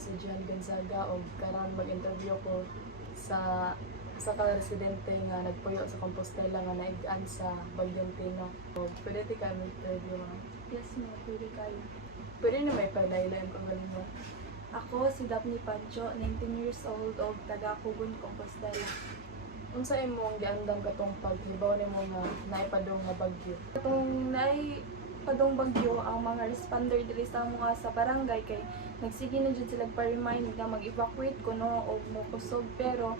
si Gian Gonzaga o karon mag-interview ko sa ka-residente nga nagpuyo sa Compostela nga naigaan sa Bagyong Tino. So, pwede ti ka mag-interview mo? Yes, ma'am. Pwede kayo. Pwede na may paglaylayan ko galing mo. Ako si Daphne Pancho, 19 years old og taga Cugon, Compostela. Unsa imong giandam katong paghibaw nimo nga naipadong nga bagyo? Katong padong bagyo ang mga responder diri sa mga sa barangay kay nagsige na jud sila pa-remind nga mag-evacuate kuno og mokusog, pero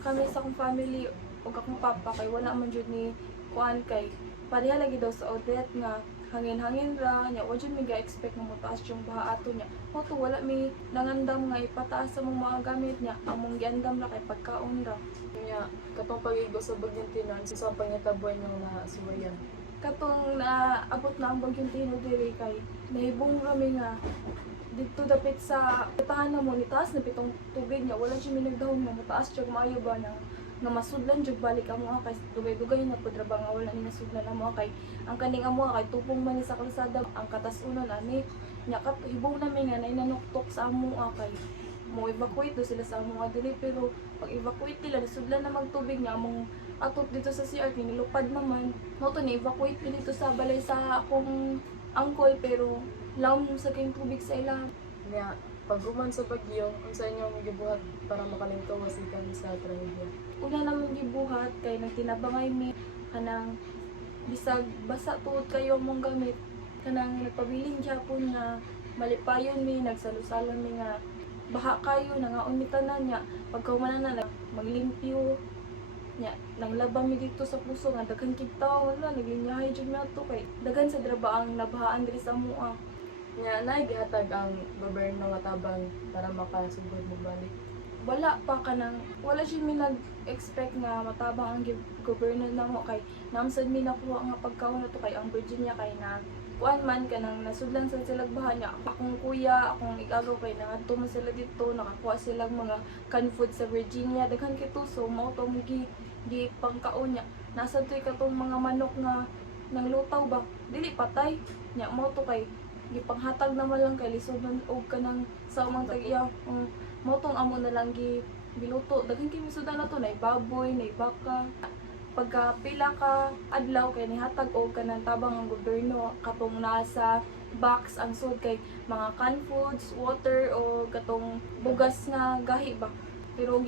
kami sa akong family ug akong papa kay wala man jud ni kuan kay pareha lagi daw sa audit nga hangin-hangin ra nya wa jud mi ga-expect nga motaas yung baha ato nya. Moto wala mi nangandam nga ipataas sa mga gamit nya, among giandam ra kay pagkaon ra. Nya katong pag-igo sa Bagyong Tino sa pangitabuan nyo na suwayan. Katong naabot na ang Bagyong Tino diri kay nahibong rami nga dito dapit sa tahanan mo ni taas na pitong tubig nya wala siya minagdahon nga motaas jud maayo ba na nga masudlan jud balik amo kay dugay-dugay na pud ra ba nga wala ni nasudlan amo kay ang kaning amo kay tupong man ni sa kalsada ang katas-unon ani nya kat hibong nami nga nainanuktok sa amo kay mo evacuate do sila sa amo dili, pero pag evacuate nila nasudlan na magtubig nya among atot dito sa CR kay nilupad naman mo to ni evacuate dito sa balay sa akong angkol, pero laom sa kayong tubig sa ilang. Nya pag human sa bagyo, unsa inyong gibuhat para makalingaw wasikan sa trahedya? Una naman gibuhat kay nagtinabangay mi kanang bisag basa tuod kayo mong gamit, kanang nagpabiling gyapon nga malipayon mi, nagsalusalon mi nga baha kayo nangaon mi tanan nya pagkahuman na maglimpyo nya nanglaba mi dito sa puso nga daghan kid tawo wala naglinyahay jud mi ato kay daghan sa draba ang nabahaan diri sa amoa. Nya naay gihatag ang gobyerno nga tabang para makasugod mo balik. Wala pa kanang wala siya mi nag-expect nga matabang ang gobyerno namo kay namsad mi nakuha nga pagkaon nato kay ang Virginia kay na kuan man kanang nasudlan sa silag baha nya akong kuya akong igagaw kay nangadto man sila dito nakakuha silang mga canned food sa Virginia daghan kito, so mao to gi pangkaon nya nasa toy katong mga manok nga nang lutaw ba dili patay nya mao to kay gipanghatag naman lang kay lisod og kanang sa umang tag-iya mo tong amo na lang biluto daghan kay misudan na to na baboy na baka pagka pila ka adlaw kay nihatag og kanang tabang ang gobyerno katong nasa box ang sud kay mga canned foods, water o katong bugas nga gahi ba, pero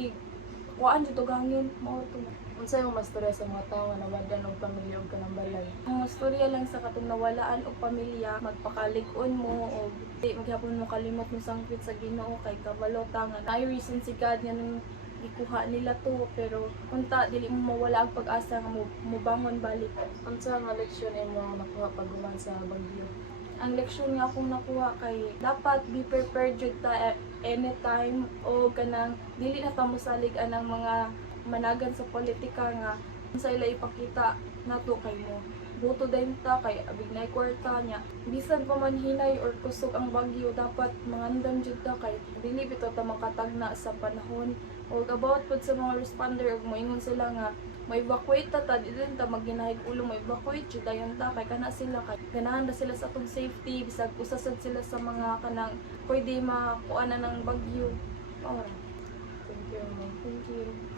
kuan jud og hangin mao to. Unsa imong mastorya sa mga tawo nga nawadan og pamilya og kanang balay? Ang storya lang sa katong nawalaan og pamilya, magpakalig-on mo o di maghapon mo kalimot mo sangpit sa Ginoo kay kabalo ta nga naay reason si God nga nung ikuha nila to, pero unta dili mo mawala ang pag-asa nga mo bangon balik. Unsa nga leksyon imong nakuha pag human sa bagyo? Ang leksyon nga akong nakuha kay dapat be prepared jud ta anytime o kanang dili na ta mosalig anang mga managan sa politika nga unsa ila ipakita nato kay mo boto dayon ta kay abig nay kwarta nya bisan pa man hinay or kusog ang bagyo dapat mangandam jud ta kay dili bitaw ta makatagna sa panahon. O about pud sa mga responder ug moingon sila nga ma-evacuate ta dili ta magginahig ulo ma-evacuate jud dayon ta kay kana sila kay ganahan na sila sa atong safety bisag usasad sila sa mga kanang pwede makuana ng bagyo. Thank you. Thank you.